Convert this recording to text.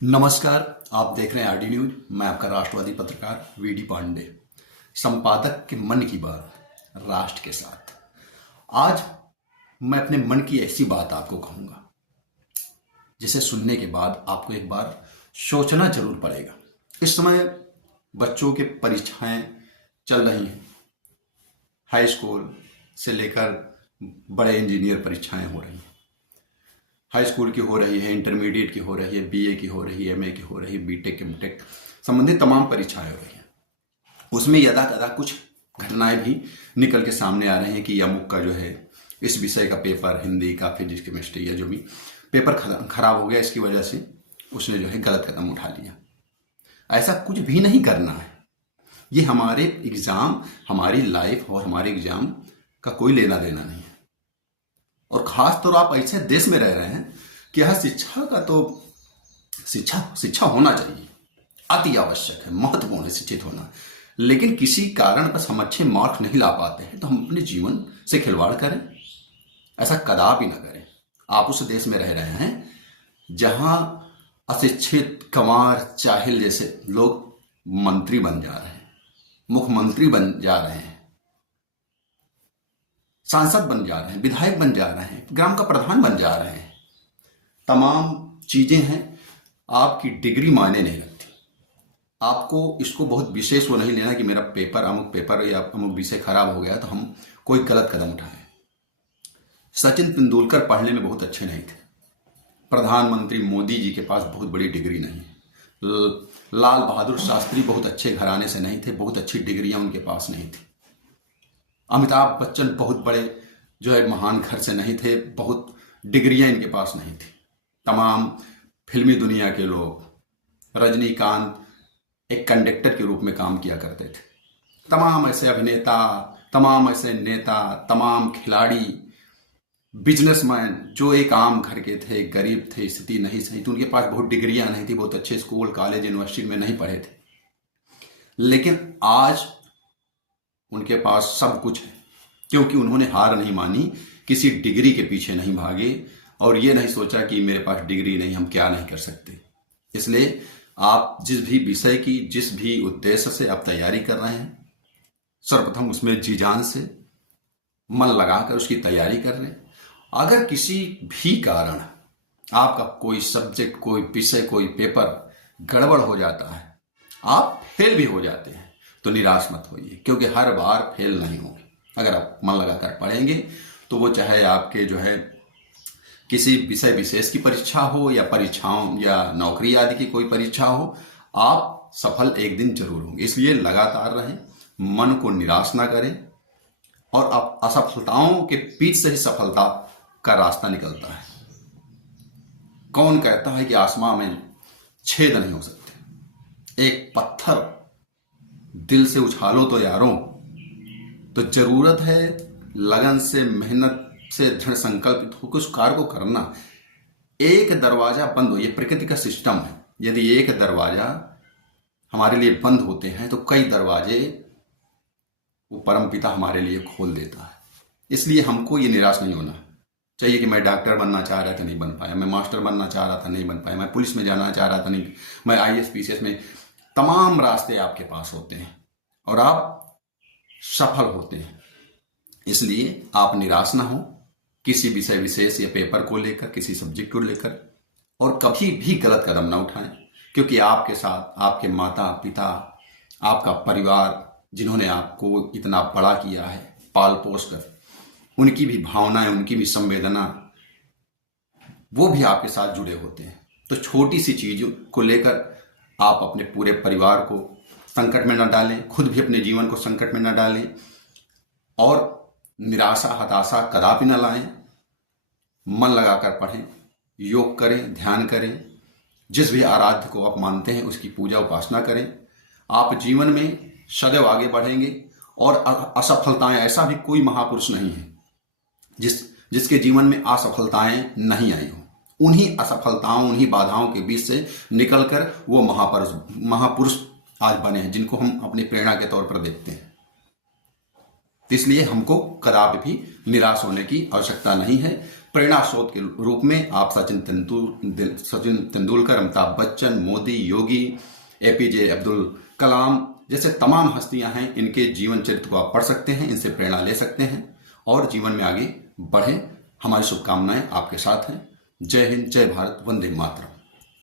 नमस्कार। आप देख रहे हैं आरडी न्यूज। मैं आपका राष्ट्रवादी पत्रकार वीडी पांडे, संपादक के मन की बात राष्ट्र के साथ। आज मैं अपने मन की ऐसी बात आपको कहूंगा जिसे सुनने के बाद आपको एक बार सोचना जरूर पड़ेगा। इस समय बच्चों के परीक्षाएं चल रही हैं। हाई स्कूल से लेकर बड़े इंजीनियर परीक्षाएं हो रही हैं। हाई स्कूल की हो रही है, इंटरमीडिएट की हो रही है, बीए की हो रही है, एमए की हो रही है, बीटेक एमटेक संबंधित तमाम परीक्षाएं हो रही हैं। उसमें यदा कदा कुछ घटनाएं भी निकल के सामने आ रही हैं कि अमुक का जो है इस विषय का पेपर, हिंदी का, फिजिक्स, केमिस्ट्री या जो भी पेपर खराब हो गया, इसकी वजह से उसने जो है गलत कदम उठा लिया। ऐसा कुछ भी नहीं करना है। ये हमारे एग्जाम, हमारी लाइफ और हमारे एग्जाम का कोई लेना देना नहीं है। और खास तौर आप ऐसे देश में रह रहे हैं कि यह शिक्षा का तो शिक्षा होना चाहिए, अति आवश्यक है, महत्वपूर्ण है शिक्षित होना। लेकिन किसी कारण बस हम अच्छे मार्क्स नहीं ला पाते हैं तो हम अपने जीवन से खिलवाड़ करें, ऐसा कदापि ना करें। आप उस देश में रह रहे हैं जहां अशिक्षित गंवार चाहिल जैसे लोग मंत्री बन जा रहे हैं, मुख्यमंत्री बन जा रहे हैं, सांसद बन जा रहे हैं, विधायक बन जा रहे हैं, ग्राम का प्रधान बन जा रहे हैं। तमाम चीजें हैं। आपकी डिग्री मायने नहीं रखती। आपको इसको बहुत विशेष वो नहीं लेना कि मेरा पेपर, अमुक पेपर या अमुक विषय खराब हो गया तो हम कोई गलत कदम उठाएं। सचिन तेंदुलकर पढ़ने में बहुत अच्छे नहीं थे। प्रधानमंत्री मोदी जी के पास बहुत बड़ी डिग्री नहीं है। लाल बहादुर शास्त्री बहुत अच्छे घराने से नहीं थे, बहुत अच्छी डिग्रियां उनके पास नहीं थी। अमिताभ बच्चन बहुत बड़े जो है महान घर से नहीं थे, बहुत डिग्रियां इनके पास नहीं थी। तमाम फिल्मी दुनिया के लोग, रजनीकांत एक कंडक्टर के रूप में काम किया करते थे। तमाम ऐसे अभिनेता, तमाम ऐसे नेता, तमाम खिलाड़ी, बिजनेसमैन जो एक आम घर के थे, गरीब थे, स्थिति नहीं सही थी, उनके पास बहुत डिग्रियां नहीं थी, बहुत अच्छे स्कूल, कॉलेज, यूनिवर्सिटी में नहीं पढ़े थे। लेकिन आज उनके पास सब कुछ है क्योंकि उन्होंने हार नहीं मानी, किसी डिग्री के पीछे नहीं भागे और ये नहीं सोचा कि मेरे पास डिग्री नहीं, हम क्या नहीं कर सकते। इसलिए आप जिस भी विषय की, जिस भी उद्देश्य से आप तैयारी कर रहे हैं, सर्वप्रथम उसमें जी जान से मन लगाकर उसकी तैयारी कर रहे हैं। अगर किसी भी कारण आपका कोई सब्जेक्ट, कोई विषय, कोई पेपर गड़बड़ हो जाता है, आप फेल भी हो जाते हैं, तो निराश मत होइए क्योंकि हर बार फेल नहीं होंगे। अगर आप मन लगाकर पढ़ेंगे तो वो चाहे आपके जो है किसी विषय विशेष की परीक्षा हो या परीक्षाओं या नौकरी आदि की कोई परीक्षा हो, आप सफल एक दिन जरूर होंगे। इसलिए लगातार रहें, मन को निराश ना करें और आप असफलताओं के बीच से ही सफलता का रास्ता निकलता है। कौन कहता है कि आसमां में छेद नहीं हो सकते? एक पत्थर दिल से उछालो तो यारों। तो जरूरत है लगन से, मेहनत से, दृढ़ संकल्पित होकर उस कार्य को करना। एक दरवाजा बंद हो, ये प्रकृति का सिस्टम है। यदि एक दरवाजा हमारे लिए बंद होते हैं तो कई दरवाजे वो परमपिता हमारे लिए खोल देता है। इसलिए हमको ये निराश नहीं होना चाहिए कि मैं डॉक्टर बनना चाह रहा था नहीं बन पाया, मैं मास्टर बनना चाह रहा था नहीं बन पाया, मैं पुलिस में जाना चाह रहा था नहीं, मैं आईएएस पीसीएस में। तमाम रास्ते आपके पास होते हैं और आप सफल होते हैं। इसलिए आप निराश ना हो किसी विषय विशेष या पेपर को लेकर, किसी सब्जेक्ट को लेकर, और कभी भी गलत कदम ना उठाएं क्योंकि आपके साथ आपके माता पिता, आपका परिवार, जिन्होंने आपको इतना बड़ा किया है पाल पोस कर, उनकी भी भावनाएं, उनकी भी संवेदना, वो भी आपके साथ जुड़े होते हैं। तो छोटी सी चीज को लेकर आप अपने पूरे परिवार को संकट में न डालें, खुद भी अपने जीवन को संकट में न डालें और निराशा, हताशा कदापि न लाएं। मन लगाकर पढ़ें, योग करें, ध्यान करें, जिस भी आराध्य को आप मानते हैं उसकी पूजा उपासना करें। आप जीवन में सदैव आगे बढ़ेंगे और असफलताएं, ऐसा भी कोई महापुरुष नहीं है जिसके जीवन में असफलताएं नहीं आई हो। उन्हीं असफलताओं, उन्हीं बाधाओं के बीच से निकलकर वो महापुरुष आज बने हैं जिनको हम अपनी प्रेरणा के तौर पर देखते हैं। इसलिए हमको कदापि भी निराश होने की आवश्यकता नहीं है। प्रेरणा स्रोत के रूप में आप सचिन तेंदुलकर, अमिताभ बच्चन, मोदी, योगी, एपीजे अब्दुल कलाम जैसे तमाम हस्तियां हैं, इनके जीवन चरित्र को आप पढ़ सकते हैं, इनसे प्रेरणा ले सकते हैं और जीवन में आगे बढ़ें। हमारी शुभकामनाएं आपके साथ हैं। जय हिंद, जय भारत, वंदे मातरम।